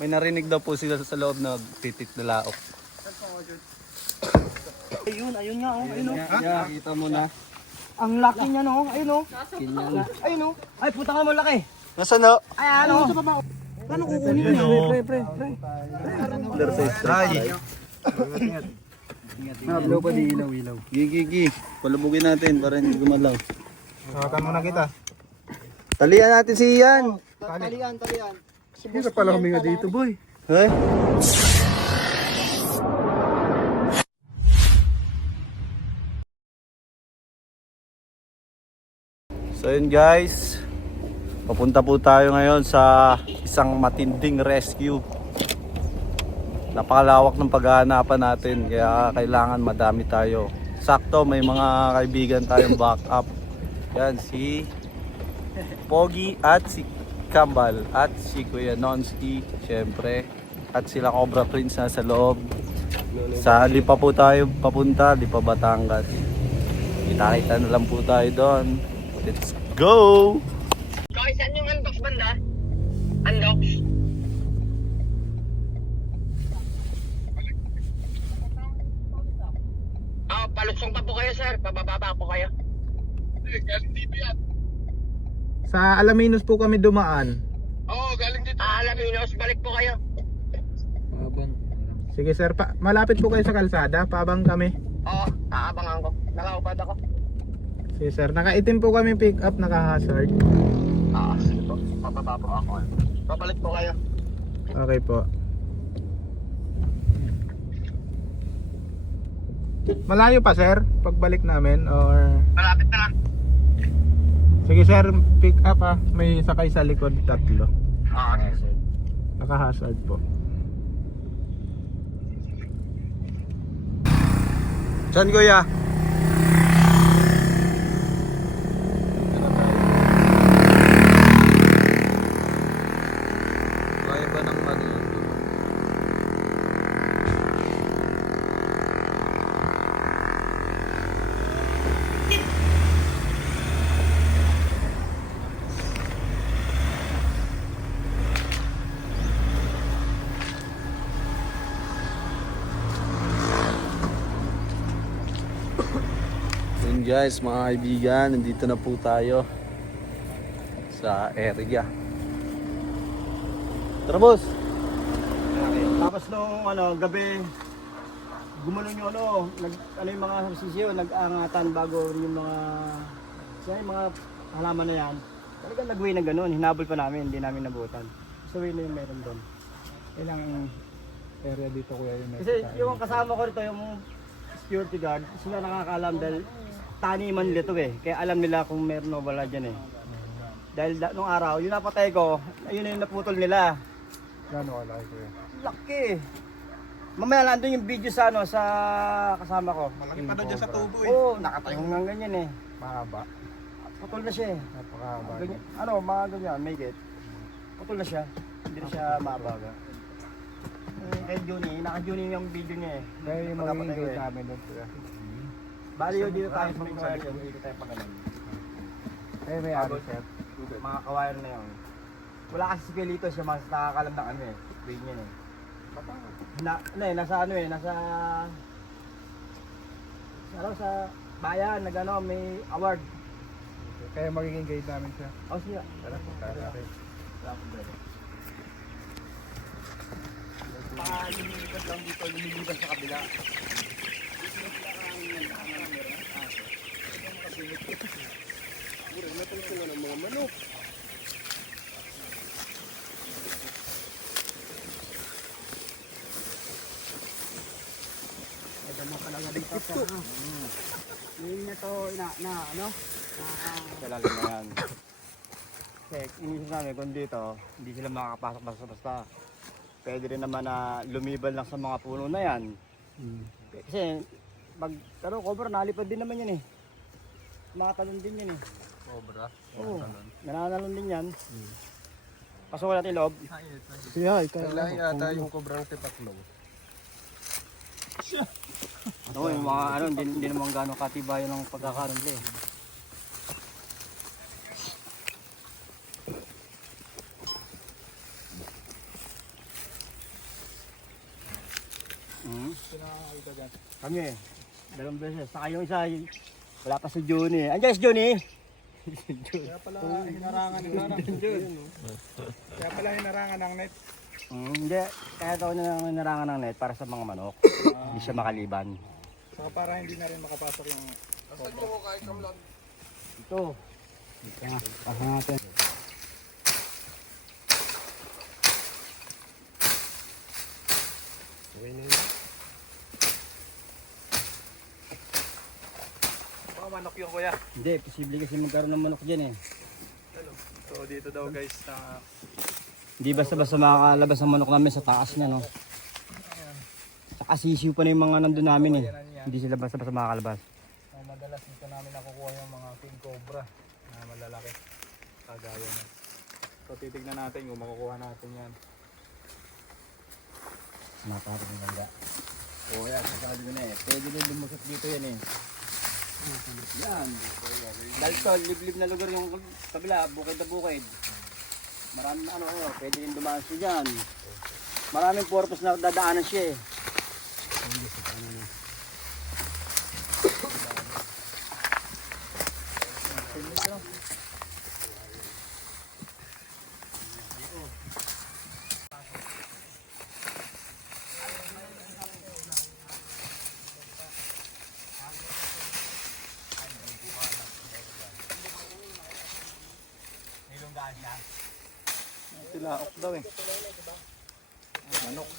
May narinig daw po sila sa loob na titit na laok. Ayun nga oh, ayun oh. Nakita mo na. Ang laki niya no, ayun oh. Ayun oh. Ay puta ka mo laki. Nasaan no? Ay ano? Paano kukunin niya? Pre. Under size try. Nablo pa di ilaw. Gigi. Palubugin natin para hindi gumalaw. Sawakan mo na kita. Talian natin si Ian. Talian. Hindi ka pala huminga dito, boy. Eh? So yun guys, papunta po tayo ngayon sa isang matinding rescue. Napakalawak ng paghahanapan natin kaya kailangan madami tayo. Sakto may mga kaibigan tayong backup. Yan si Pogi at si Kambal at si Kuya Nonski syempre. At sila Cobra Prince na sa loob. Sa Lipa po tayo papunta, Lipa Batangas. Kita-kita na lang po tayo doon. Let's go! Guys, saan yung unbox banda? Unbox? Paluksong pa po kayo, sir. Pababa po kayo. Galing dito yan. Sa Alaminos po kami dumaan. Oo, galing dito. Alaminos, balik po kayo. Sige sir, malapit po kayo sa kalsada, paabang kami. Oo, aabangan ko. Nakaupad ako. Sige sir, nakaitim po kami pick up, naka-hazard. Sige po. Pababa po ako. Babalik po kayo. Okay po. Malayo pa sir, pagbalik namin or... Malapit na lang. Sige sir, pick up may sakay sa likod, 3. Sige. Naka-hazard po. Saan kuya? Kaya ba ng ano? Yun guys, mga kaibigan, nandito na po tayo sa area. Tara boss! Tapos nung gabi gumanon yung yung mga sisiyo, nag-angatan bago yung mga halaman na yan. Talagang nag-way na gano'n, hinabol pa namin, hindi namin nabutan. So way na yung meron doon. Ilang area dito kuya yung Kasi yung kasama ko rito, yung security guard, sila nakakaalam dahil taniman nila to eh. Kaya alam nila kung meron o wala dyan eh. Dahil nung araw, yung napatay ko, yun na yung naputol nila. Gano'n kalaki kuya? Laki! Mamaya lang doon yung video sa sa kasama ko. Malaki pa daw dyan sa tubo Oo, nakatayo hanggang ganyan eh. Mahaba. Putol na siya eh. Napakahaba. Ganyan, mga ganyan, make it. Putol na siya. Hindi na siya mabaga. Kay Juni, naka-Juni yung video niya eh. Kaya yung Pagkapatay magiging ko gate eh. namin doon kuya. Bali yun dito tayo sa mga dito tayo pa ganun. Kaya may ari sir. Mga kawayan na yun. Wala kasi si Pelito siya, mas nakakalam ng ano eh. Brain niya eh. Nasa sa bayan, may award. Kaya magiging gate namin siya. Oh, siya. Tara po, tara. Lumilipad lang dito, lumilipad sa kabila. Yung na to, kailangan na yan. Kasi inisip namin kung dito, hindi sila makakapasok basta-basta. Pwede rin naman na lumibal lang sa mga puno na yan. Kasi cobra, nalipad din naman yan eh. Makatalon din yan eh. Cobra? Oo, nananalon din yan. Pasok natin loob. Siya, Kailangan yata yung cobrang tipaklong. Oo, yung mga hindi naman gano'ng katibayan ng pagkakaroon nila eh. Sino nakakita dyan? Kami, dalawang beses. Saka yung isa, wala pa si Johnny. Andiyan si Johnny. Kaya pala hinarangan ito na. Kaya pala hinarangan ng net. Hindi, kaya daw na narangan ng net para sa mga manok. Hindi siya makaliban. Saka para hindi na rin makapasok yung Ito. Ito nga, pasa natin. Okay na yun. mga manok yung kuya. Hindi, posible kasi magkaroon ng manok dyan eh. So dito daw guys na Hindi basta-basta makakalabas ang manok namin sa taas niya, no? Saka sisiw pa na yung mga nandun namin eh. Hindi sila basta-basta makakalabas. madalas dito namin nakukuha yung mga king cobra na malalaki. Kagaya na. So titignan natin kung makukuha natin yan. Matarik ng ganda. Oo yan, sasabi ko na eh. Pwede rin lumusot dito yan eh. Yan. Dahil to, liblib na lugar yung kabila, bukid na bukid. Maraming ano, pwede rin dumaan siya dyan. Maraming purpose na dadaanan siya eh. Tilaok daw eh. Manok.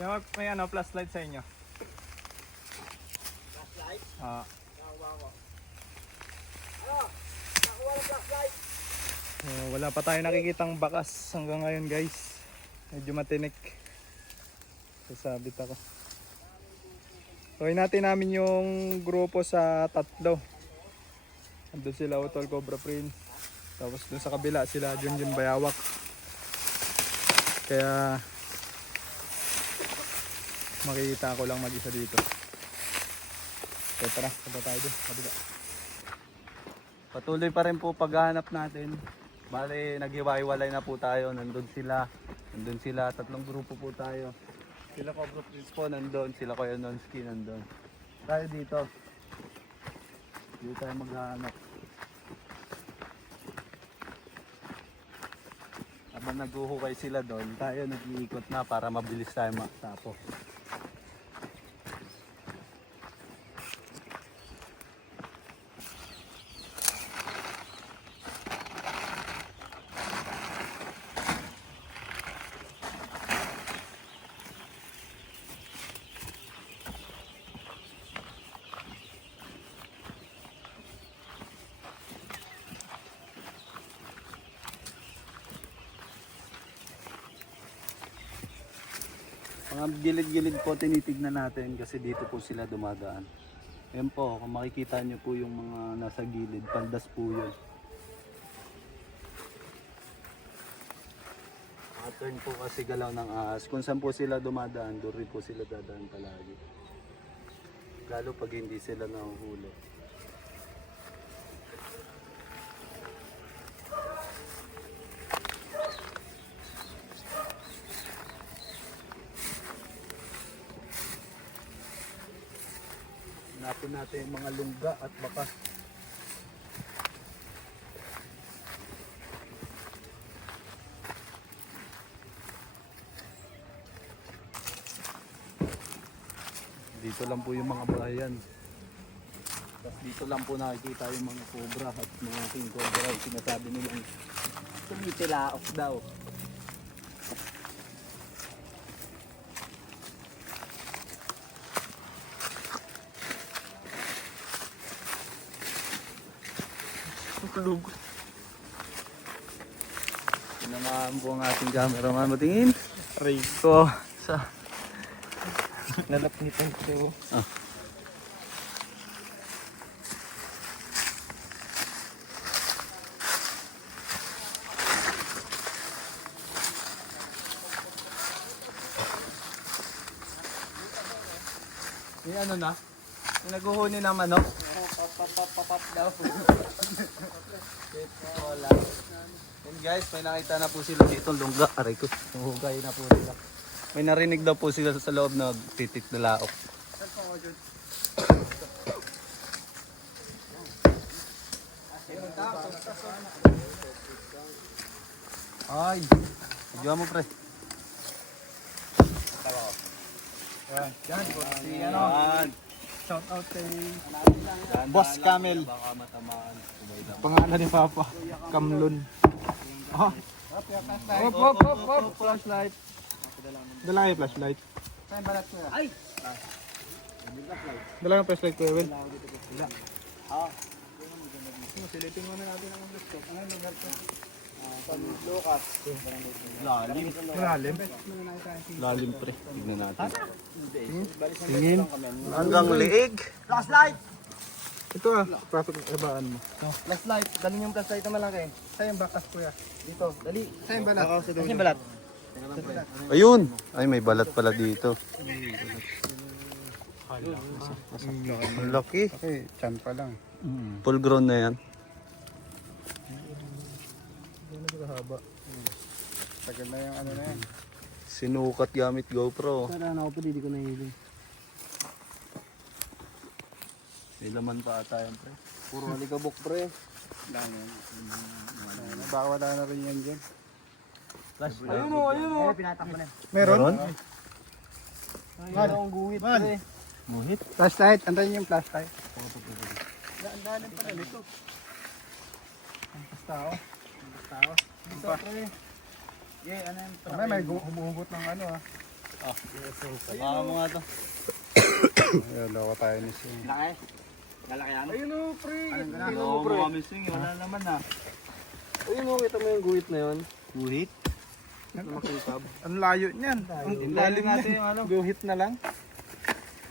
Yung may ano, flashlight sa inyo. Flashlight? Ah. Nakuha ko. Ano? Nakuha ng flashlight? Wala pa tayo nakikitang bakas hanggang ngayon guys. Medyo matinik. Sasabit ako. Tuloy natin yung grupo sa tatlo. Andun sila Utol Cobra Prince. Tapos dun sa kabila sila Junjun Bayawak. Kaya makikita ko lang mag-isa dito. So tara, punta tayo dun. Kabila. Patuloy pa rin po paghahanap natin. Bale, naghiwa-hiwalay na po tayo. Nandun sila, tatlong grupo po tayo. Sila Cobra Prince po nandun, sila Kuya Nonski nandun. Tayo dito. Dito tayo maghahanap. Habang naghuhukay sila doon, tayo nag-iikot na para mabilis tayo matapos. Mga gilid-gilid po tinitignan natin kasi dito po sila dumadaan. Ayan po, kung makikita nyo po yung mga nasa gilid, paldas po yun. Pattern po kasi galaw ng ahas. Kung saan po sila dumadaan, doon rin po sila dadaan palagi. Lalo pag hindi sila nahuhuli. Hanapin natin yung mga lungga at baka. Dito lang po yung mga bayan. Tapos dito lang po nakikita yung mga cobra at mga king cobra. Sinasabi nilang tumitilaok daw. plug. Tinamaan po ang ating cameraman. Matingin. Aray ko. Sa... Nalapitan ko. May ano na? May naguhuni ng manok? Papap daw. Wala. And guys, may nakita na po sila dito lungga. Aray ko, hugay na po sila. May narinig daw po sila sa loob na titik na laok. Ay, medyo mo pre. Yan. Shout out kay Boss Camel. Baka matamaan. pangalan ni Papa. Kamlon. Ah. Hop. Flashlight. Dala kayo flashlight. Ay! Dala yung flashlight ko, Ewan. Silipin muna natin ang gusto. Ano yung lugar to? Lalim. Malalim. Lalim pre. Tignan natin. Tingin. Hanggang liig. Flashlight! Ito pasok ang ibaan mo. Flashlight! Dali yung flashlight na malaki. Sa'yo yung bakas, kuya. Dito, dali. Sa'yo yung balat. Saan yung balat? Ayun. Ay, may balat pala dito. Ang laki. Okay, chan pa lang. Full grown na yan. Yan na haba. Tagal na yung ano na yan. Sinukat gamit GoPro. Sana ako pa, hindi ko nahihili. May laman pa ata yan pre. Puro alikabok pre. Baka wala na rin yan dyan. Ayun o. Pinatak mo na. Meron? Ayun akong guhit pre. Muhit. Flashlight. Antayin yung flashlight. Ang dalim pala nito. Basta ako. Ito pre. Yeah, ano yung May humuhugot ng ano ah. Baka mo nga to. Ayan, lawa tayo ni Sing. Laki? Lalaki ano? Ayun o, pre. Oo, mo kami swing. Wala naman na. Ayun mo, kita mo yung guhit na yun. Muhit? Ang layo niyan. Ang lalim natin niyan. yung ano. Guhit na lang.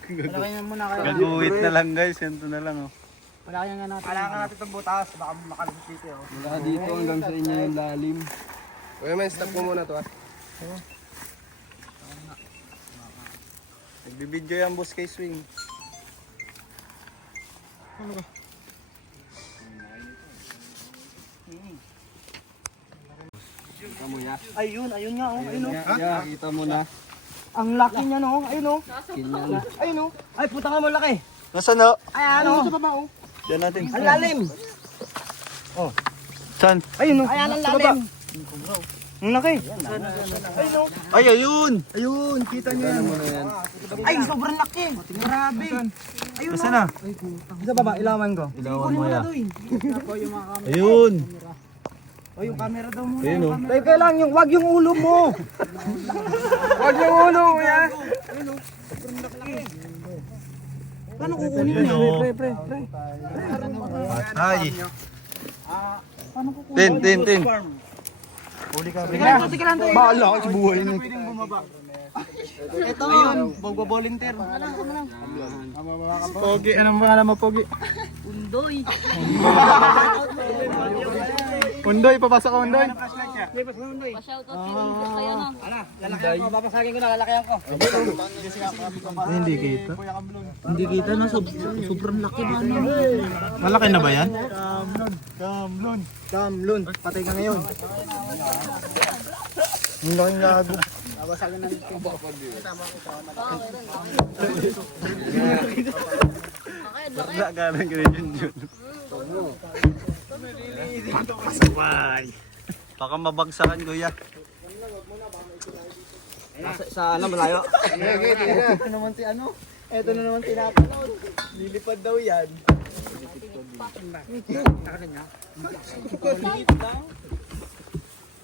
Malaki na muna kayo. Gaguhit na lang guys. Yan to na lang oh. Malaki nga natin. Kailangan natin itong butas. Baka makalabot dito. Mula dito hanggang sa inyo yung lalim. Uy, man, stop ko muna to ah. Nagbibidyo yan boss kay swing. Ayun nga oh. Ayun oh. Yeah, kita mo na. Ang laki niya no. Ayun oh. Ayun oh. Ay puta ka mo laki. Nasaan na? Ay ano. Sa baba oh. Diyan natin. Ang lalim. Saan? Ayun oh. Ayan ang lalim. Ang laki. Ayun oh. Ay, ayun! Ayun, kita niyo yan. Ay, sobrang laki. Grabe. Ayun Nasaan na? Sa baba, ilawan ko. Ilawan mo yan. Ayun. Ayun! O yung camera daw muna. Ayun oh. Teka lang, wag yung ulo mo. Wag yung ulo, kuya. Paano kukunin niya? Pre. Ay! Tin. Teka lang. Bahala ka sa buhay niya. Ito, ayun, volunteer. Pogi, anong pangalan mo, Pogi? Undoy. Undoy, papasok ka, Undoy. Pa-shoutout si Undoy kayo no. Lalakyan ko, papasagin ko na, lalakyan ko. Hindi kita. Hindi kita na, sobrang laki ba na. Malaki na ba yan? Kamlon, patay ka ngayon. Ang laking gago. Babasagin na dito. Wala ka ng ganyan yun. Baka mabagsakan kuya. Sa ano, malayo? Ito naman si ano? Ito na naman tinapanood. Lilipad daw yan.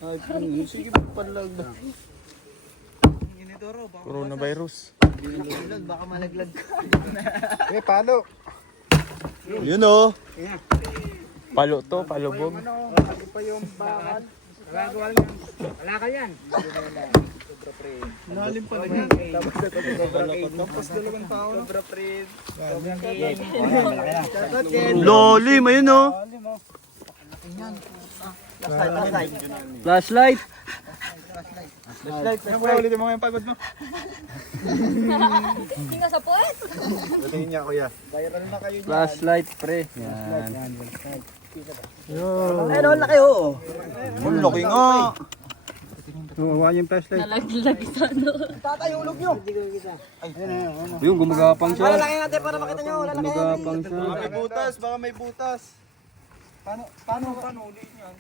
Ay, sige palag na. Coronavirus. Baka malaglag ka. Eh, palo. Yun oh. Palo to, palubog. Lagi pa yung bakal. Wala ka yan. Nalim pa na yan. Tapos dalawang tao. Sobra friend. Lolim, ayun oh. Flashlight. Yan kuya, ulitin mo nga yung pagod mo. Tingnan sa puwet. Tingin niya kuya. Flashlight, pre. Yan. Ayun, ang laki oo. Ang laki nga. Huwag yung flashlight. Nalaglag sa ano. Tatayulog nyo. Yung gumagapang siya. Lalaki natin para makita nyo. Lalaki. Gumagapang siya. May butas, baka may butas. Paano ulit niyan?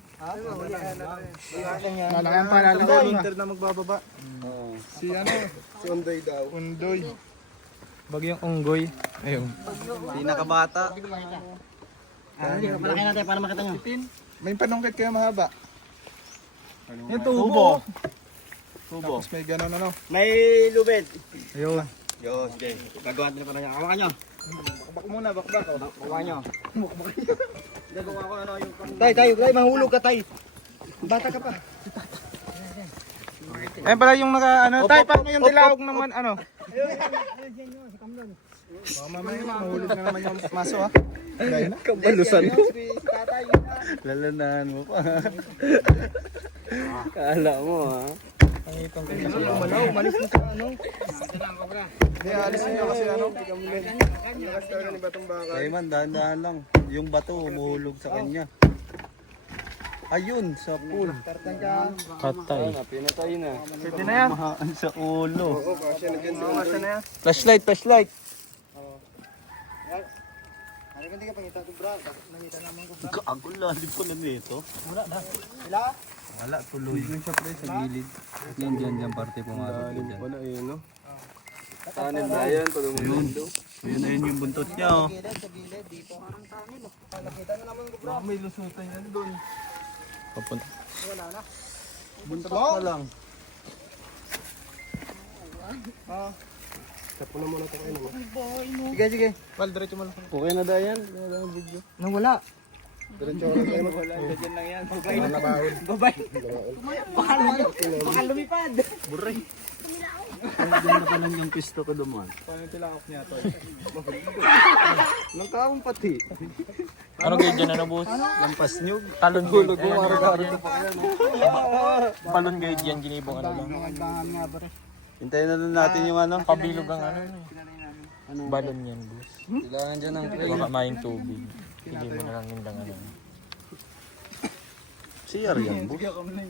Malaki ang pangalan ko. Winter na magbababa. Si ano? Si Undoy daw. Undoy. Bagyong Unggoy. Ayun. Pinakabata. Malaki natin para makita nyo. May panungkit kayo mahaba. Yung Tubo. Tapos may gano'n ano. May lubid. Ayun. Yo, sige. Gagawa natin pa na niya. Hawakan nyo. Bakbak muna, bakbak. Hawakan nyo. Gagawa ko ano yung... Tay, mahulog ka tay. Bata ka pa. Ayun pala yung naka ano. Tay, paano yung dilawag naman ano? Baka mamaya mahulog na naman yung maso ha. Gaya na. Kabalusan mo. Lalanahan mo pa. Kala mo ha. Umalis na sa ano. Hindi, alis niyo kasi ano. Lakas talaga ni Batong Bakal. Kayman, dahan-dahan lang. Yung bato umuhulog sa kanya. Ayun, sa pool. Patay. Pinatay na. Pwede na yan. Mahaan sa ulo. Oo, kasi na dyan. Kasi na yan. Flashlight, flashlight. Hindi ka pangita ito bro. Nakita naman ko. Gago, lalim pala nito. Sila? Wala, tuloy. Yung siya pre, sa gilid. Yan, dyan, parte pumarap ko dyan. Wala yun no. Tanin na yan, pala mo yun. Ayun yung buntot niya oh. Sa gilid, di po. Parang tanin oh. Nakita na naman ko bro. Baka may lusutan yan doon. Papunta. Wala na. Buntot na lang. Tapo na muna ito kayo naman. Sige, sige. Val, diretso mo lang. Okay na da yan. Wala ang video. Nawala. Diretso ko lang tayo. Dyan lang yan. Wala na bahon. Babay. Baka lumipad. Buray. Ang ganda pa lang yung pisto ko dumaan. Paano yung tilakok niya to? Nangkaong pati. Ano kayo dyan na boss? Lampas nyug. Talon kayo. Araw-araw pa kaya. Balon kayo dyan, ginibong ano lang. Hintayin na lang natin yung ano. Pabilog ang ano. Balon yan boss. Kailangan dyan ng clay. Baka maing tubig. Hindi mo na lang nindang ano. CR yan, boss.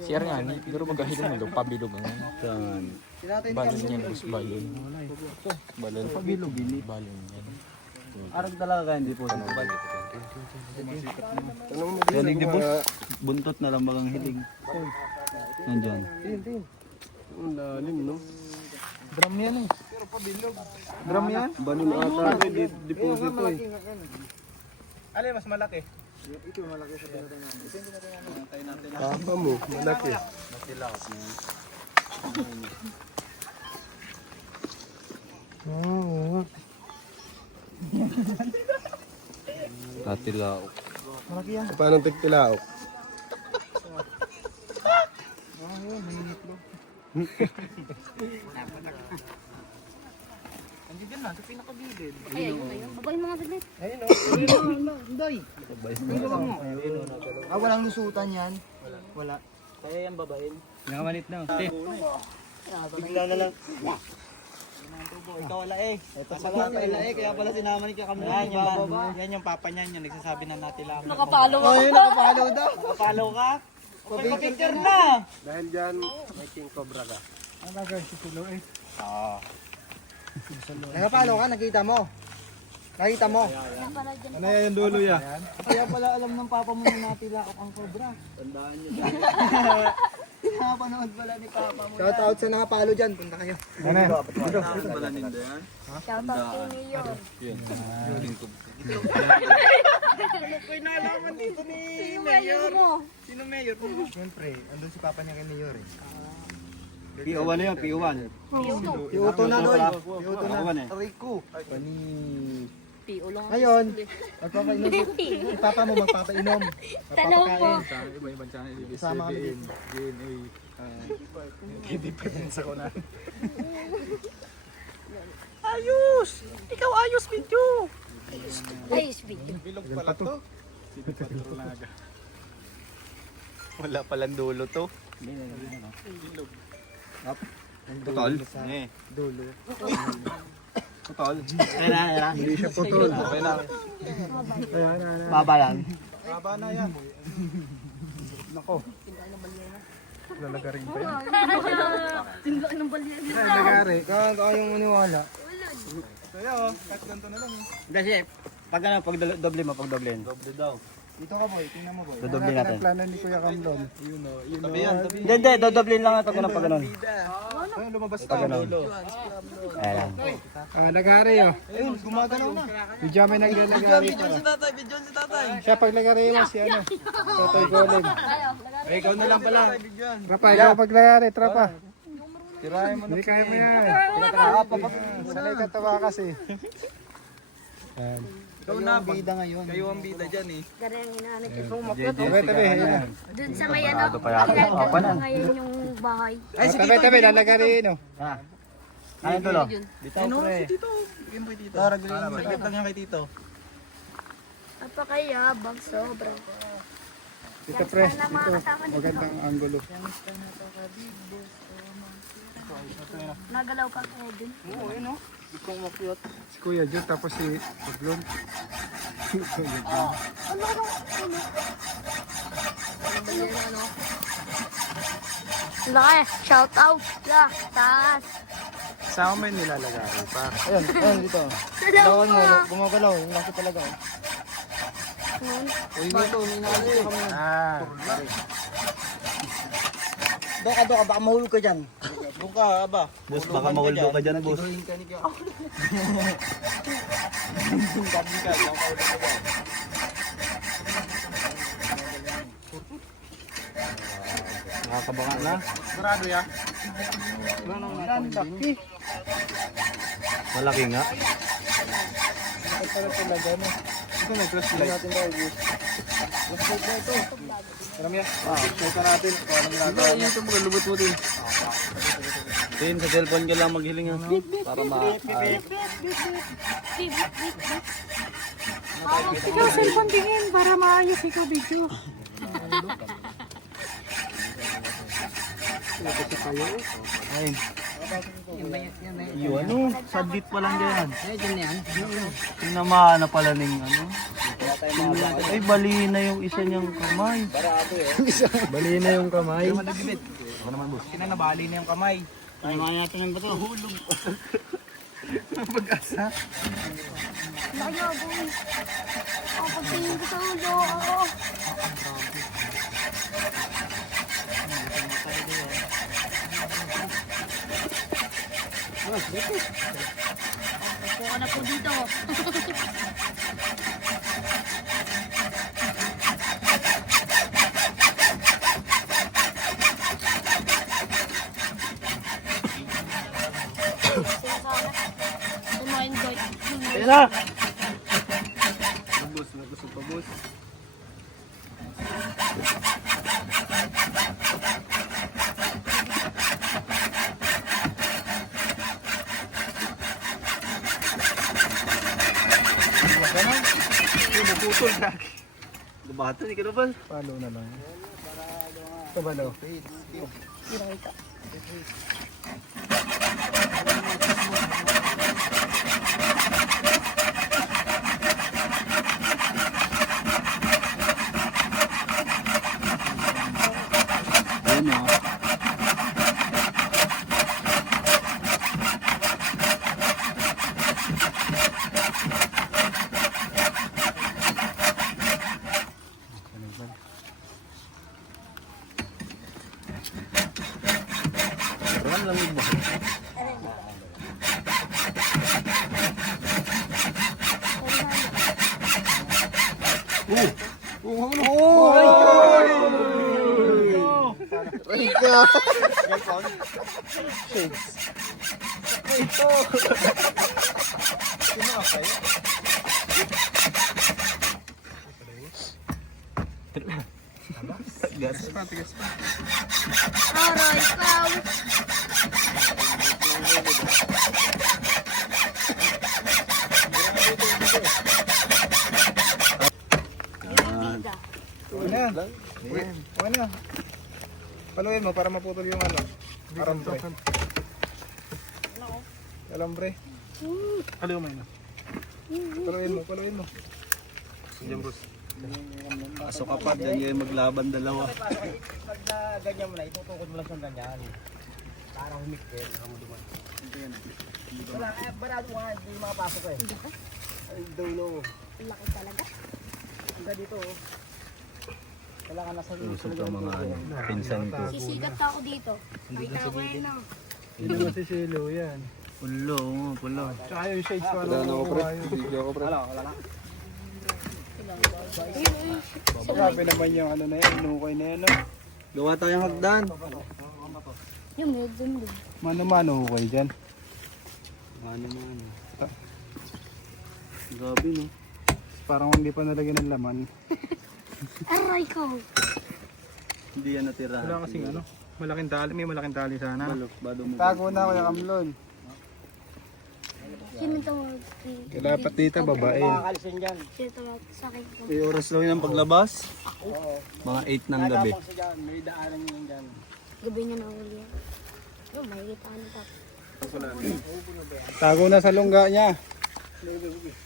Siyar nga ni, pero magkahilong mo daw, pabilog ang ano. Yan. Balon yan boss, balon. Balon. Pabilog ini. Balon yan. Arag talaga kaya hindi po. Tanong mo Yan hindi boss. Buntot na lang bagang hiling. Nandyan. Ang lalim no. Drum yan eh. Drum yan? Balon ata. Deposito eh. Alin mas malaki? Tama mo, malaki. Tatilao. Paano tigtilaok? Ay, ayun na yun. Babay mga saglit. Walang lusutan yan. Wala. Nakamanit na. Bigla na lang. Ikaw wala eh. Ito pala wala eh. Kaya pala sinama ni Kakamla. Yan yung papa niyan. Yung nagsasabi na natin lang. Nakapalo ako. Ayun, nakapalo daw. Nakapalo ka? Picture na. Dahil dyan, may king cobra ka. Nakapalo ka? Nakita mo? Nakita mo? Ano yan yung dulo ya? Kaya pala alam ng papa mo na natilaok ang cobra. Tandaan niyo. Nakapanood pala ni papa mo. Shout out sa nakapalo dyan. Punta kayo. Ano yan? Shout out kay Mayor. Sino Mayor mo? Sino mayor? Siyempre, andun si papa niya kay mayor eh. PO1 na yun, PO1. Mayor to. PO2 na doon. PO2 na. Rico. PO lang. Ngayon, magpapainom si Papa mo magpapainom. Tanong po. Sa iba-ibang channel, Kasama kami ABS-CBN, GNA, Independence ako na. Ayos! Ikaw ayos video! Ay, video. Bilog pala to. Sige pa to laga. Wala palang dulo to. Bilog. Tutol? Dulo. Tutol? Ayan. Hindi siya putol. Okay lang. Baba yan. Haba na yan. Nako. Lalagaring pa yan. Tinggaan ng balyan. Lalagari. Kayong maniwala. Kaya oh, kahit ganito na lang eh. Kasi, pag doble mo, pag doble. Doble daw. Dito ka boy, tingnan mo boy. Dodoble natin. Plano ni Kuya Camlon. Yun o, yun o. Tabi yan, tabi. Hindi, dodoble lang ito ganun pag ganun. Ayun, lumabas Pag ka. ganun. Ayan. Nagari oh. Ayun, gumagalaw na. Video may naglalagari pa. Video si tatay. Siya pag lagari mo si ano. Totoy Golem. Ay, ikaw na lang pala. Trapa, ikaw pag lagari, trapa. Tirahin mo na. Hindi kaya mo yan. Sanay ka tawa kasi. Yan. Ikaw na, bida ngayon. Kayo ang bida dyan eh. Gara yung hinahanap ko kung makyot. Tabi, ayan. Doon sa may ano, pa yata. ilalagay ko ngayon yung bahay. Ay, si Tabi, lalagarin oh. Ha? Ano tulo? Dito, pre. Si Tito. Bigyan mo kay Tito. Raglit lang yan kay Tito. Napakayabang, sobra. Dito pre, Sana mga dito. kasama dito. Magandang angulo. Nagalaw pa kayo dun. Oo, yun o. Ikong makyot. Si Kuya Jun, tapos si Blon. Laki, shout out. La, taas. Saan mo yung nilalagari pa? Ayun, dito. Salamat mo. Gumagalaw, yung laki talaga. Uy, dito. Ah, Doon ka, baka mahulog ka dyan. Doon ka, aba. Boss, baka mahulog ka dyan, boss. Nakakabangan na. sigurado ya. Malaki nga. Ito pala talaga no. Ito may flashlight. Natin tayo guys. Flashlight na ito. Marami yan. Ito natin. Kung anong nagawa niya. Ito mga lubot mo din. Tin, sa cellphone ka lang maghiling ang para Ikaw, cellphone tingin para maayos ikaw video. Ay. Yung ano, sadlit pa lang dyan. Tinamaan na pala ng ano. Ay, bali na yung isa niyang kamay. Bali na yung kamay. Ano naman, boss? Kinanabali na yung kamay. Tinamaan natin ng bato. Pag-asa. Laki boy. Ako, pagtingin ko sa ulo ako. Ako ka na po dito. Enjoy. Ayan na! Boss, nagusog pa boss. Naputol na. Gabata, hindi ka na ba? Follow na lang. Ito ba no? Ayun o. Sobrang lamig mo. Gas. Aray, ikaw. Ano yan? Ano yan? Paluin mo para maputol yung ano. Alambre. Alambre. Paluin mo yun. Paluin mo. Pasok ka pa, dyan kayo maglaban dalawa. Pag na ganyan mo na, itutukod mo lang sa ganyan. Para humikit, baka mo duman. Wala, barado nga, hindi makapasok eh. Ay, dulo. Laki talaga. Hangga dito oh. Kailangan nasa Usog ka mga ano, pinsan ko. Sisikat pa ako dito. Nakita ko yan na. Hindi naman si Silo yan. Pulo, pulo. Tsaka yung shades pa. Wala na ako pre. Video ko pre. Wala na. Grabe naman yung ano na yan. Nukay na yan. No? Gawa tayong hagdan. Yung medyo din. Mano-mano hukay dyan. Ano man. Gabi no. Parang hindi pa nalagyan ng laman. Aray ko. Hindi yan natira. Wala kasing ano. Malaking tali. May malaking tali sana. Bado mo. Tago na Kuya Kamlon. Sino tawag? Dapat dito babae. Makakalisin dyan. Sino tawag sa akin ko? May oras lang yun ang paglabas. Oo. Mga 8 ng gabi. Nagapang siya dyan, may daanan yun dyan. Gabi niya na uli yan. Oh, makikita ka na pa. Tago na sa lungga niya.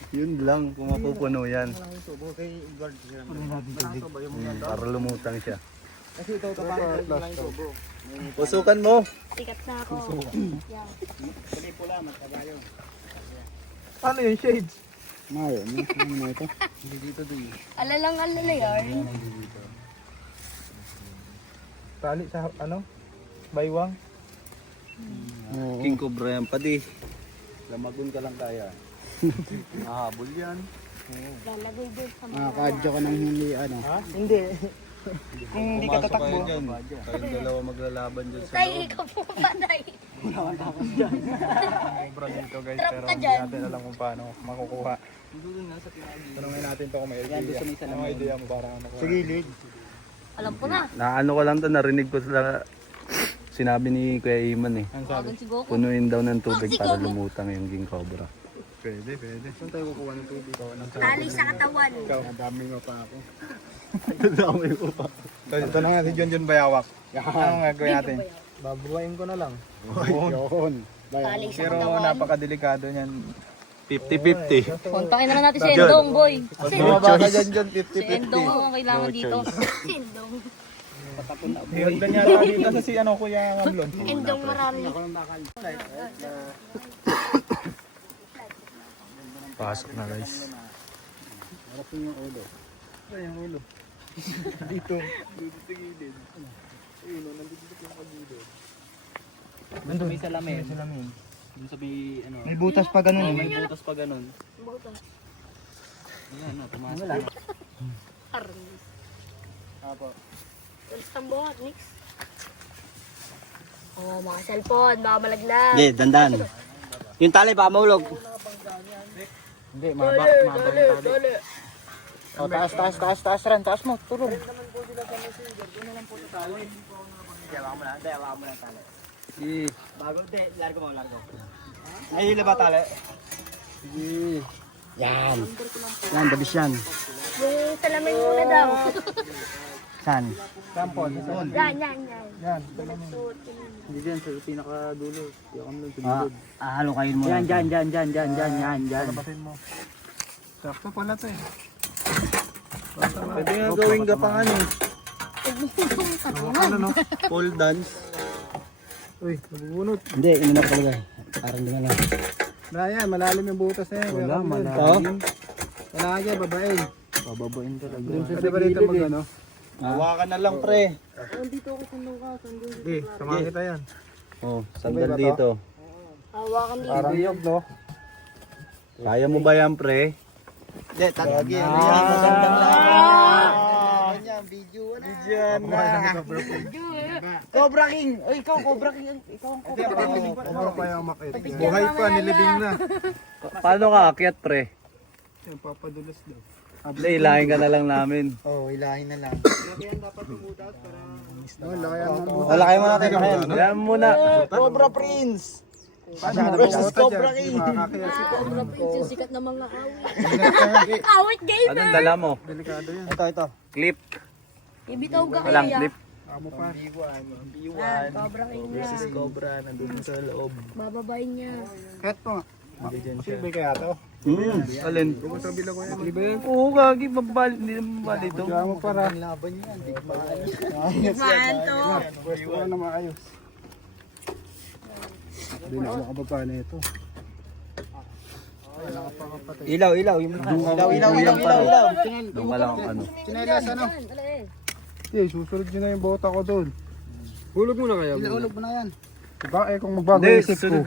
Yun lang, kung mapupuno yan. Tubo kay Edward. Para lumutang siya. Kasi ito kapag lang yung tubo. Pusukan mo. Sikat na ako. Yan. Kasi pula, magkagayo. Ano yung shades? Mayo, ano na ito? Hindi dito doon. Alalang alala yan. Tali sa ano? Baywang? King Cobra yan, pati. Lamagun ka lang kaya. Mahabol yan. Lalagay din sa mga. Nakakadyo ka ng hindi ano. Hindi. Kung hindi ka Pumasok tatakbo. kayo dyan. Kayong dalawa maglalaban dyan sa Tay, loob. ikaw po ba, Tay? Sobra dito guys. Trap Pero ka hindi dyan. natin alam kung paano makukuha. Tanungin natin to kung may idea. Ano idea mo para makuha? Sige, Alam ko na. Naano ko lang to, narinig ko sila. Sinabi ni Kuya Iman eh. Ang sabi? Tawagan si Goku. Punuin daw ng tubig para lumutang yung King Cobra. Pwede. Saan tayo kukuha ng tubig? Tali sa katawan. Ikaw. Dami mo pa ako. Dami ko pa. Ito na nga si John Bayawak. Anong gagawin natin? Babawain ko na lang. Yun. Tali sa Pero katawan. napakadelikado niyan. 50-50. Kontakin na lang natin si Endong, boy. Si Bumaba ka dyan, John. si Endong ang kailangan dito. Si Endong. Higdan niya lang dito sa si ano, Kuya Kamlon. Endong marami. Pasok na guys. Ay, ang ulo. Dito. Dito sa gilid. Ayun, nandito yung kagilid. Nandun may salamin. May salamin. Dun sa may ano. May butas pa ganun. May butas pa ganun. Butas. Ayan, no, tumasok. Arnis. Apo. Alis ang buhat, Nix. Oh, mga cellphone, baka malaglag. Hindi, dandan. Yung tali baka mahulog. Hindi, Dali. O, taas rin. Taas mo, turun. Bago, hindi. Largo mo, largo. Nahihila ba tali? Sige. Yan. Yan, dabis yan. Yung salamin muna daw. Saan? Tampon. Yan. Yan. Hindi dyan, sa pinakadulo. Halo-kayin mo. Yan. Tapatin mo. Sakto pala to eh. Pwede nga gawing gapangan eh. Ano no? Pole dance. Uy, nabubunot. Hindi, inuna ko talaga. Parang di na lang. Yan, malalim yung butas na yan. Wala, Kuya Kamlon. malalim. Wala ka, babaeng. Pababain talaga. Pwede ba dito mag ano? Hawakan na lang pre. Hindi, samahan kita yan. Oh, sandal dito. Hawakan dito. Parang yog, no? Kaya mo ba yan pre? Hindi, tatagi. Diyan na. Cobra King! Uy, ikaw, Cobra King. Ikaw ang Cobra King. Ano pa yung makit? Buhay pa, nilibing na. Paano ka akyat pre? Yan, papadulas daw. Hindi, ilahin ka na lang namin. Oo, ilahin na lang. Wala kayo muna tayo kayo. Yan muna. Cobra Prince! Versus Cobra King. Cobra Prince yung sikat na mga awit. Awit gamer! Anong dala mo? Delikado yan. Ito. Clip. Ibitaw ka Walang kaya. clip. Amo pa. Yan, Cobra King Versus yan. Cobra, nandun sa loob. Bababayin niya. Kahit pa nga. Silbi kaya to? Alin? Kabila ko yan. Liba yan. Oo, gagi. Hindi naman bali ito. Kaya mo para. Laban yan, digmaan. Maan to. Pwesto ko na maayos. Hindi na ako makababa na ito. Ilaw. Ilaw. Doon ka lang ano. Chinelas ano? Alin? Eh, susunod nyo na yung bota ko doon. Hulog mo na kaya. Hulog mo na yan. Diba eh, kung magbago Hindi, isip ko. sunod.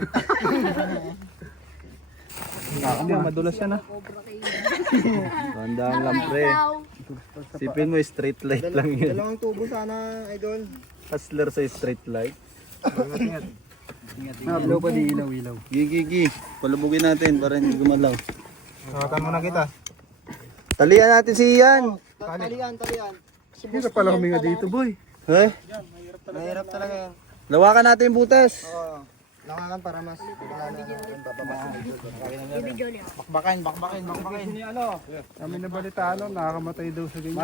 Hindi, madulas yan ah. Cobra King. Tandaan lang pre. Sipin mo, straight light lang yun. Dalawang tubo sana, idol. Hustler sa straight light. Ilaw pa di ilaw. Gigi. Palubugin natin para hindi gumalaw. Nakatan mo na kita. Talian natin si Ian. Talian. Hindi ka pala huminga dito boy. Eh? Mahirap talaga yan. Lawakan natin yung butas. Oo. Langakan para mas. Ibidyo niya. Bakbakin. Kami nabalitaan no, nakakamatay daw sa ganyan.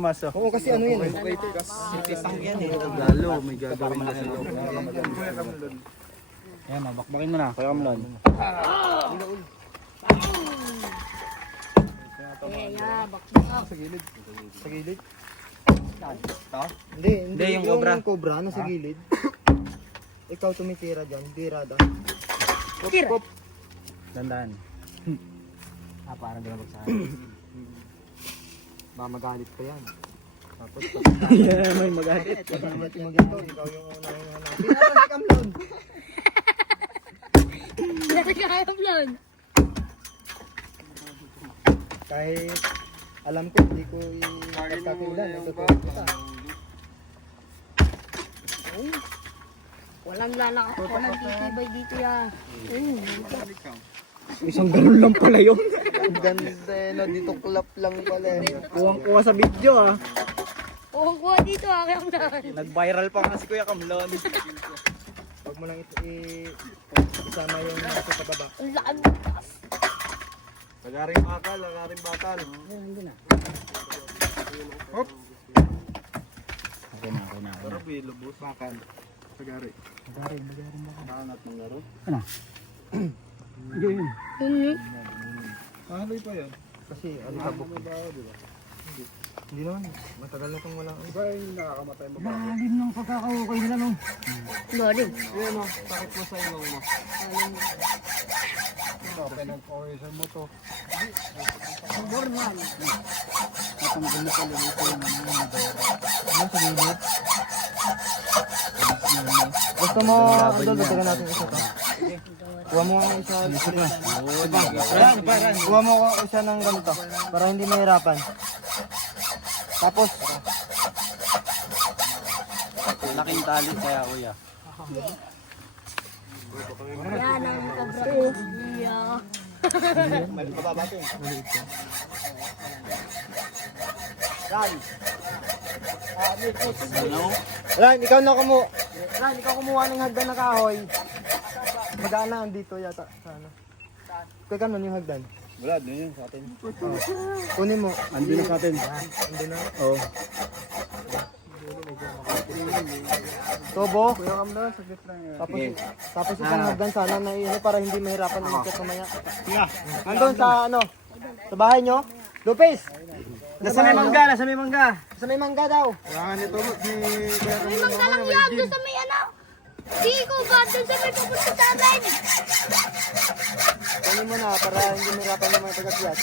Maso. Oo, kasi ano yun. Lalo, may gagawin na sila. Yan, bakbakin mo na. Kaya kamlon. Kaya, bakbak. Sa gilid. Hindi, yung cobra nasa gilid. Ikaw tumitira dyan, birada. Tira. Dandaan. Parang di na magsahan. Mamagalit pa yan. Tapos may magalit. Pag naman tingin ikaw yung unang hanap. Birada si Kamlon. Nakakablon. Kahit alam ko, hindi ko i-kakakilan. Walang titibay dito ya. Isang ganun lang pala yun. Ang ganda no, dito clap lang pala. Kuwang-kuwa sa video ah. Oo, kuha dito ah, kaya Nag-viral pa nga si Kuya Kamlon. Huwag mo lang isama yung nasa pababa. ang laki mo. Lagaring bakal. Hop. Okay na. Sarap eh, lubos. Bakal. Sagari. Hanap ng laro. Haloy pa yan. Kasi alikabok. Hindi naman. Matagal na itong walang. Diba yung nakakamatay mo ba? Lalim ng pagkakahukay nila no. Galing. Yan o, sakit mo sa ilong mo. Pinag-oisan mo to. Normal. Natanggal na pala dito yung ano sa gilid. Gusto mo, Andol, batigan natin isa to. Kuha mo ang isa. Kuha mo isa ng ganito para hindi mahirapan. Tapos, Laking tali kaya kuya. Yan ang Cobra King. Yeah. Ano? Ran, ikaw kumuha ng hagdan na kahoy. Magaan na dito yata sa ano. Kaya kanon yung hagdan. Wala, doon yun sa atin. Kunin mo. Andun sa atin. Andun na. Oo. Tubo. Kuya Kamlon, saglit lang yan. Tapos isang hagdan sana na ano para hindi mahirapan umakyat mamaya. Andun sa ano? Sa bahay nyo? Lopez! Nasa may mangga daw. Kailangan ito ni Kuya May Kamlon. manggalang yab doon sa may ano. Di ko ba doon sa may pupunta sa amin? Kunin mo na para hindi mahirapan yung mga taga-tiyat.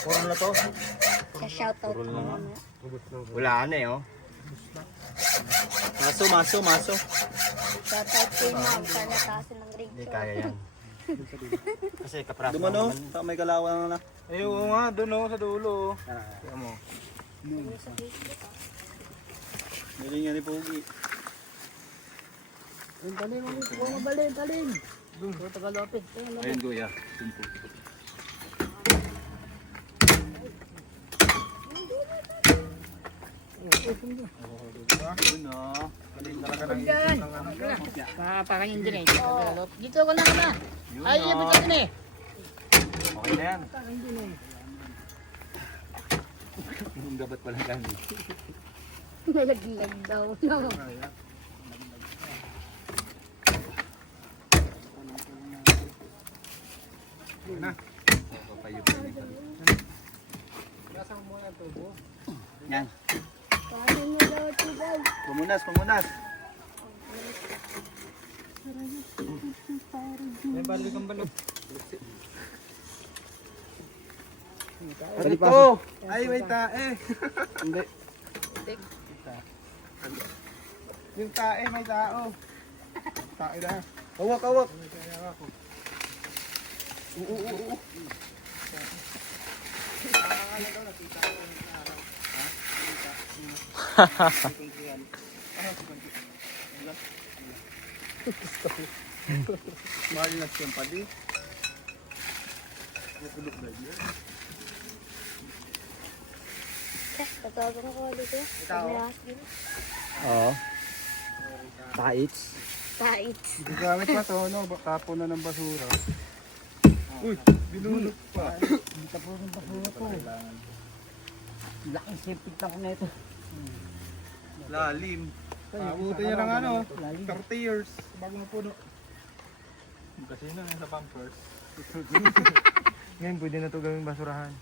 Puro na to? Sa shoutout ko muna. Wala na eh oh. Maso. Shoutout kay ma'am. Sana taasin ng grade ko. Kaya yan. Kasi kaprasa. Dumano, sa may Kalawang na. Ay, oo nga, doon oh, sa dulo. Kaya mo. Galing yan ni Pogi. Talim, talim, talim. Doon, tagalopit. Ayun kuya. Yun o. Papakan yung din eh. Dito ako na ka na. Ay, ibig ka din eh. Okay na yan. Yung gabat pala gani. Nalaglag daw. No. Yan. Paano mo daw ito guys? Pumunas, pumunas. May balik ang balot. Ito! Ay, may tae. Hindi. Yung tae, may tao. Tae na. Hawak, hawak. Mahal na siyang padi. Tatawagan ako dito. Oo. Taits. Pait. Hindi gamit pa to, no? Tapon na ng basura. Uy, binulot pa. Hindi ka po rin basura ko. Laking septic tank na ito. Lalim. Abutin niya ng ano, 30 years bago mapuno. Kasi na sa bumpers. Ngayon, pwede na ito gawing basurahan.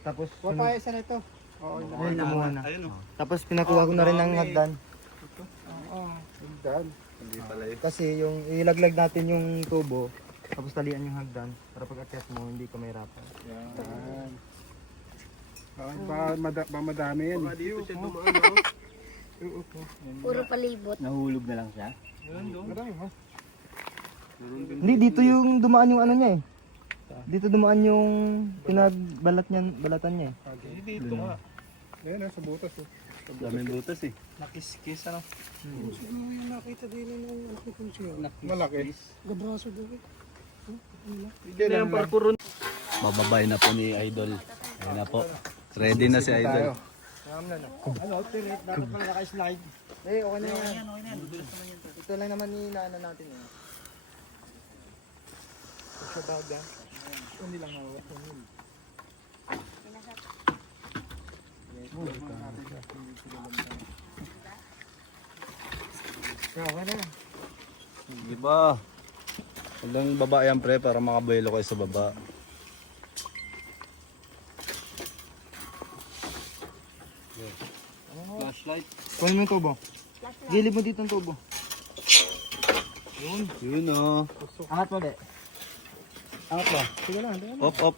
Tapos, Papayasan na ito. Oo, ayun, kumuha na. Ayun o. Tapos pinakuha ko na rin ng hagdan. daan. Hindi pala yun. Kasi yung ilaglag natin yung tubo, tapos talian yung hagdan para pag akyat mo hindi ka mahirapan. Yan. Ba madami yan. Dito siya dumaan o. Puro palibot. Nahulog na lang siya. Marami ha. Hindi, dito yung dumaan yung ano niya eh. Dito dumaan yung pinagbalat niya, balatan niya eh. Dito nga. Yan sa butas oh. Daming butas eh. Nakis-kis ano. Malaki. Hindi na yung parkour. Bababay na po ni Idol. Ayun na po. Ready na si Idol. Ano, tirit. Dapat pala naka-slide. Eh, okay na yan. Ito lang naman inaano natin eh. Sa baga. Hindi lang hawak. Okay na. Di ba? Walang baba yan pre para makabaylo kayo sa baba. Flashlight. Kunin mo yung tubo. Gilid mo dito ang tubo. Yun o. Angat mo, de. Angat mo. Sige lang. Op, op.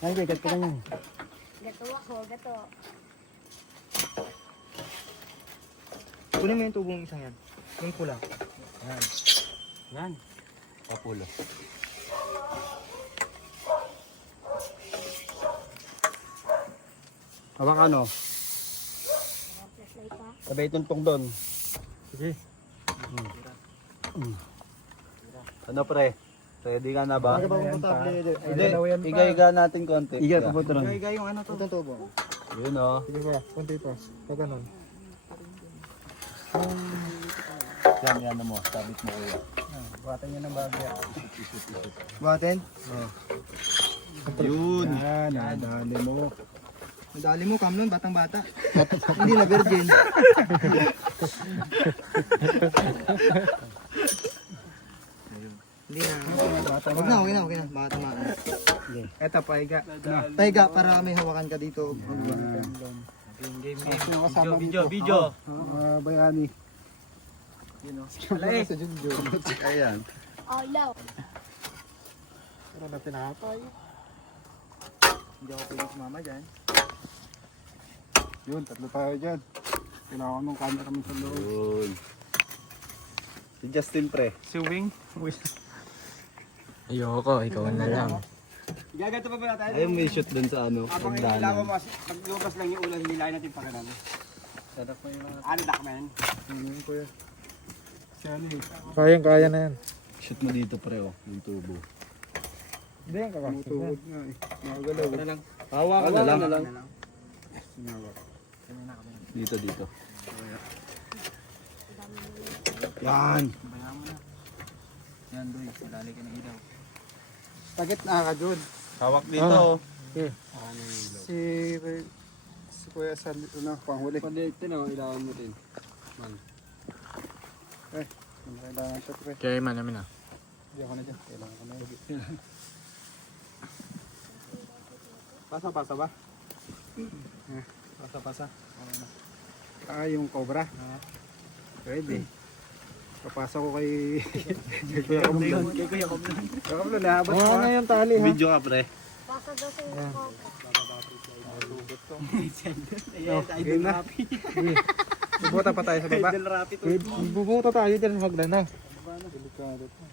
Ay, gat ka lang yan. Gato ako, gato. Kunin mo yung tubong isang yan. Yung kulang. Yan. Papulo. Hawak ano? Flashlight pa. Sabay tuntong doon. Ano pre? Ready ka na ba? Hindi. Hindi, iga-iga natin konti. Iga, papunta lang. Higa yung ano to. Itong tubo. Yun o. Sige pa, konti pa. Pag ganun. Yan, yan mo. Sabit mo kuya. Buhatan niya ng bagay. Buhatin? Yun. Yan, nadali mo. Madali mo, Kamlon, batang bata. Hindi na virgin. Hindi na. Huwag na, okay na, okay na. Baka tamaan. Eto, paiga. Pahiga para may hawakan ka dito. Video. Bayani. Ayan. Oh, ilaw. Pero na tinapay. Hindi ako pwede sumama dyan. Yun, tatlo tayo dyan. Kailangan ng camera mo sa loob. Yun. Si Si Justin pre. Si Wing. Ayoko, ikaw na lang. Gagato pa ba natin? Ayun may shoot dun sa ano. Habang inilawa mo, pag lumabas lang yung ulo, hinilayin natin pa kanan. Sarap mo yung mga... Ano, Dakman? kuya. Kaya na yan. Shoot mo dito pre oh. Yung tubo. Hindi yan kakasod na. Magalaw. Ano lang? Hawakan na lang. lang. Dito. Yan. Yan, Doy. Salali ka ng ilaw. Takit na ka, Jud. Hawak dito oh. Si Kuya Sal, panghuli. Pwede, tinaw, ilawan mo din. Kailangan siya, pre. Kaya man namin ah. Hindi ako na dyan. Kailangan ko na ulit. Pasa ba? Pasa. Okay na. Yung cobra? Pwede. Papasok ko kay Kuya Kumlon. Kay Kuya Kumlon. Kuya Kumlon, nahabot ko. na yung tali, ha? Video ka pre. Basta daw sa iyo ko. Game na. Bubuta pa tayo sa baba. Bubuta tayo dyan, wag na. Delikado to.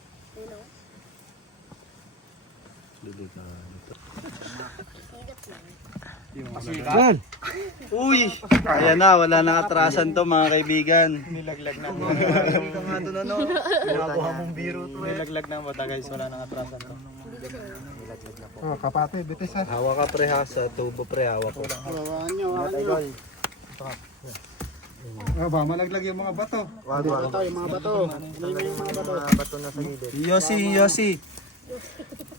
Yan. Uy! Ayan na, wala nang atrasan to mga kaibigan. Nilaglag na. Ito nga doon ano. Ginagawa mong biro to eh. Nilaglag na bata guys, wala nang atrasan to. Oh, kapate, bitis ha. Hawak ka pre ha, sa tubo pre hawak ko. Hawakan nyo. Ba, malaglag yung mga bato. Ito, yung mga bato. Bato na sa gilid. Yossi.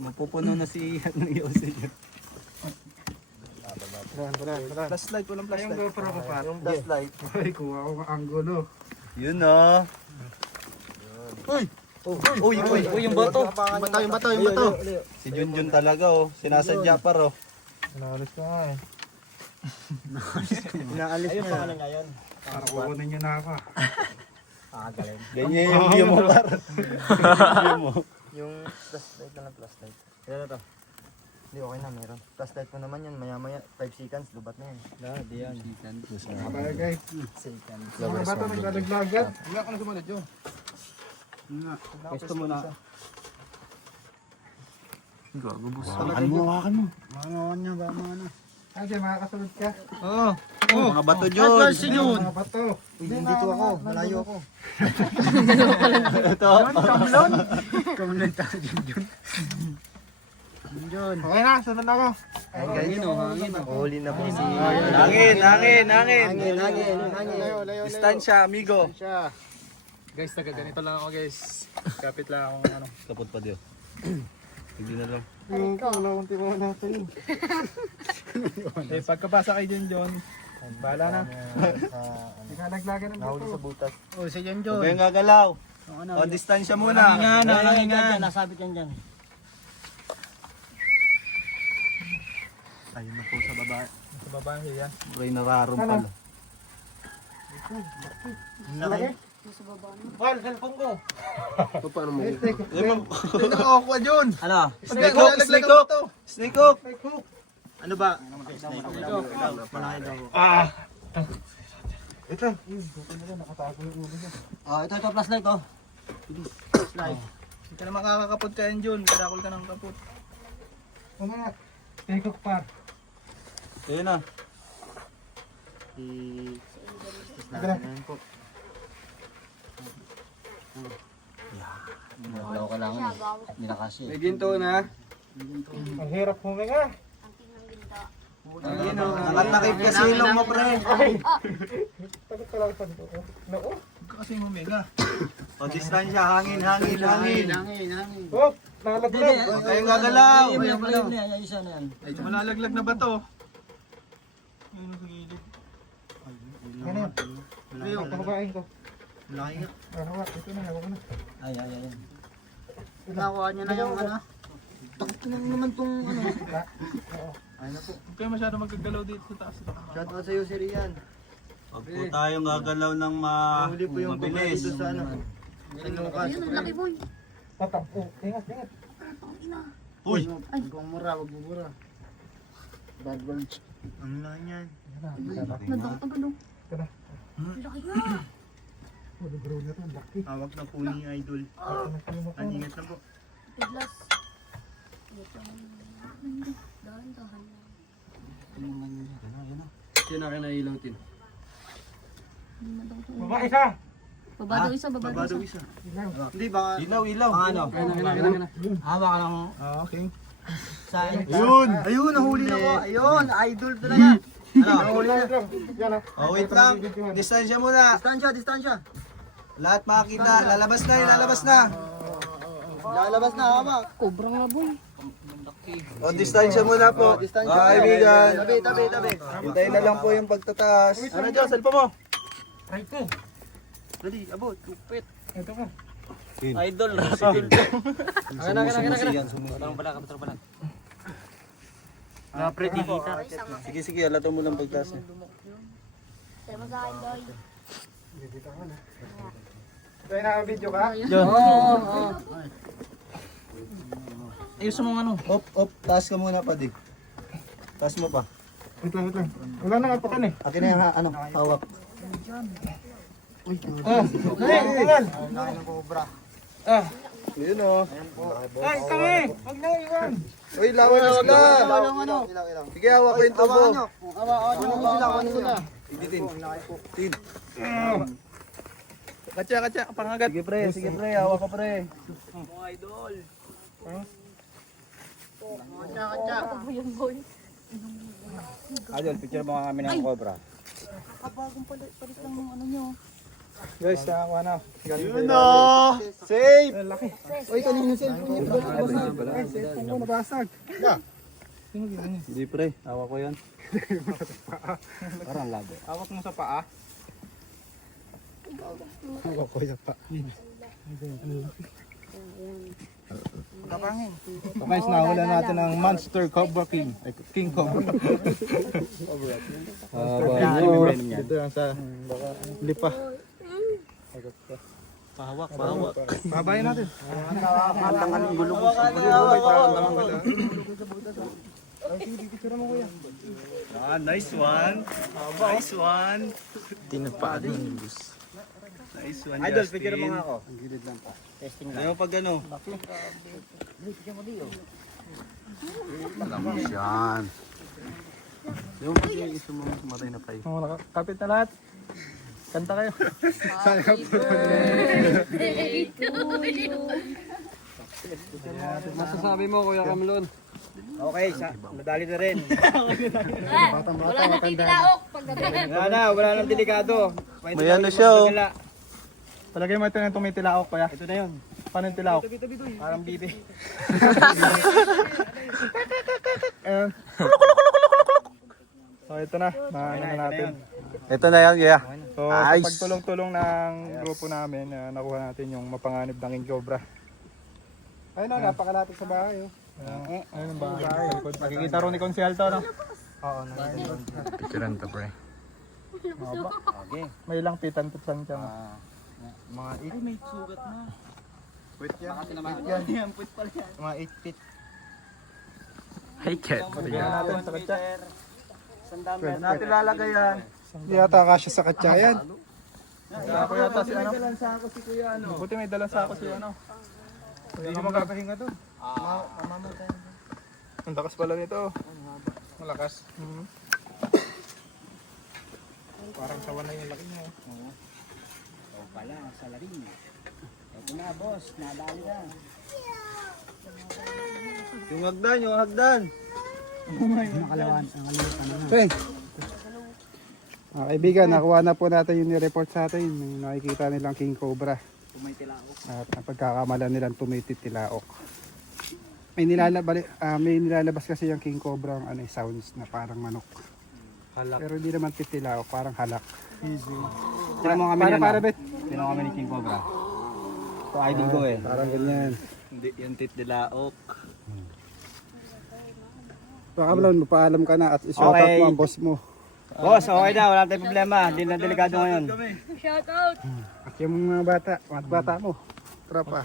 Mapupuno na si Yossi. Flashlight, walang flashlight. Yung GoPro ko pa. Yung flashlight. Ay, kuha ko ang angulo. Yun oh. Uy, yung bato. Yung bato. Si Junjun talaga oh. Sinasadya pa ro. Naalis ka nga eh. Inaalis niya. Ayun ngayon. Para kukunin nyo na ako. Ganyan yung view mo par. Yung flashlight na lang, flashlight. Kaya na to. Hindi, okay na, meron. Flashlight mo naman yan, maya-maya, 5 seconds, lubat na yan. Di yan. Bagay. Mga bato naglalaglagan. Wala ka na sumunod yun. Gusto mo na. Hawakan mo. Hawakan niya ba mga ano? Ay, makakasunod ka. Mga bato dyan. Mga bato. Dito ako, malayo ako. Ito. Kamulon tayo Junjun. Okay na, sunod ako. Ayun guys, huli na po si... Hangin. Hangin. Distansya, amigo. Guys, taga ganito lang ako guys. Kapit lang ako ano. Kapot pa diyo. Hindi na lang. Wala akong timawa natin. Eh, pagkapasa kay John, bahala na. Naglalaglagan ng Nahuli sa bato. butas. Oh, si Huwag Junjun. kayong gagalaw. O, distansya muna. Nahingan. Nasabit yan dyan. Ayun na po sa baba. Sa baba yan. Bray nararong pala. Sa baba na. Wal, cellphone ko. Ano? Ano? Snake hook. Ano ba? Ito. Ito flashlight oh. Flashlight. Hindi ka na makakakapot ka yan, John. Kadakol ka ng kapot. Ano nga? Take off par. Ayun na. Ayan po. Wala ka lang. Siya, bawas. Hindi na kasi. May ginto na. Ang hirap huminga. Ang tingnan ginta. Ayun o. Nakatakip ka silong mo, pre. Tagot ka lang sa dito. Nako. Kasi huminga. O, distansya. Hangin. Hangin. Oh, nalaglag. Huwag kayong gagalaw. Isa na yan. Ay, malalaglag na ba to? Ayun sa gilid. Ano? Leo, pakabain ko. Malaki nga. Ano nga? Ito na, hawak ko na. Ay. Nakuha niya na yung ano. Takot naman tong ano. Huwag kayo masyado magkagalaw dito sa taas. Shout out sa'yo si Rian. Huwag po tayong gagalaw ng Huli po yung kumari mabilis. dito sa ano. Ayun, ang laki boy. Patang. Oh, ingat. Ang ina. Uy! Huwag kong mura, huwag mura. Bad ones. Ang laki niyan. Nadang agad oh. Ito na. Ang laki nga. Hawak na po ni Idol. Ang ingat na po. Iglas. Dahan-dahan. Yun na kinailaw tin. Baba isa. Baba daw isa, baba daw isa. Hindi, baka... Ilaw. Ano? Hawa ka lang. Okay. Ayun! Ayun, nahuli na ko. Ayun, Idol talaga. Nahuli na. Oh, wait lang. Distansya muna. Distansya. Lahat makakita. Lalabas na. Lalabas na, hawak. Cobra nga boy. O, distansya muna po. Distansya. Mga kaibigan. Tabi. Hintayin na lang po yung pagtataas. Ano dyan? Cellphone mo? Dali, abot. Lupit. Ito ka. Idol, Idol. Sige, alato mo lang pagtaas niya. Tayo mo sa akin boy. Kaya naka-video ka? Ayos mo ano? Op, taas ka muna pa, di. Taas mo pa. Wait lang. Wala na nga pakan eh. Akin na yung hawak. Tingnan. Yun o. Ay, tangi! Huwag na iwan. Uy, lawan na sila. Sige, hawak ko yung tubo. Hawakan nyo sila. Tin. Katya, pangagat. Sige pre, hawak ko pre. Ako yung boy. Idol, picture mo kami ng cobra. Kabagong palit lang ng ano nyo. Guys, nakakuha na. Yun o! Safe! Laki. Uy, kanino cellphone niya? Ay, cellphone ko nabasag. Hindi pre, hawak ko yan. Parang labo. Hawak mo sa paa. Hawak ko sa paa. Kapangin. So guys, nahula natin ang Monster Cobra King. Ay, King Cobra. Dito yan sa lipa. Pahawak. Pabayin natin. Nice one. Nice one. Nice one, Idol, Justin. picture mo nga ako. Ayaw pag ano. Yan. Yung pag yung isa mo matay na pay. Kapit na lahat. Kanta kayo. Masasabi mo, Kuya Kamlon? Okay, madali na rin. Wala na titilaok pagdating. Wala nang delikado. May ano siya oh. Palagay mo ito na itong may tilaok kuya. Ito na yun. Paano yung tilaok? Parang bibi. Ayan. So ito na, maano na natin. Ito na yan, kaya. So sa Nice. pagtulong-tulong ng grupo namin, nakuha natin yung mapanganib ng King Cobra. Ayun o, napakalapit sa bahay. Ayun ang bahay. Makikita rin ni Consial to, no? Oo, Picturean ka pre. may ilang pitan-pitan siya. No? Mga 8. Ay, may sugat na. Wait yan. Mga 8 feet. Lagyan natin sa katsa. Natin lalagay yan. Hindi yata kasya sa katsa yan. Ako yata si ano. Buti may dalang sako si ano. Hindi ka magkakahinga doon. Ang lakas pala nito. Malakas. Parang sawa na yung laki niya. Pala, sa laring. Ito na, boss. Nadali na. Yung hagdan. Nakalawan. Okay. Kaibigan, nakuha na po natin yung ni-report sa atin. Yung nakikita nilang King Cobra. Tumitilaok. At napagkakamalan nilang tumitilaok. May nilalabas kasi yung King Cobra ang sounds na parang manok. Halak. Pero hindi naman titilaok, parang halak. Tinan mo kami Para yan. para bet. Tinan mo kami ni King Cobra. Ito idol ko eh. Parang ganyan. Hindi yung titdilaok. Baka lang, mapaalam ka na at i-shoutout Okay. mo ang boss mo. Boss, okay na. Wala tayong problema. Hindi na delikado ngayon. Shout out. At yung mga bata mo. Tropa.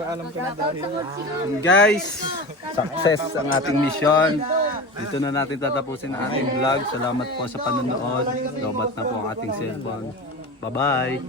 Guys, success ang ating mission. Dito na natin tatapusin ang ating vlog. Salamat po sa panonood. Lobat na po ang ating cellphone. Bye-bye.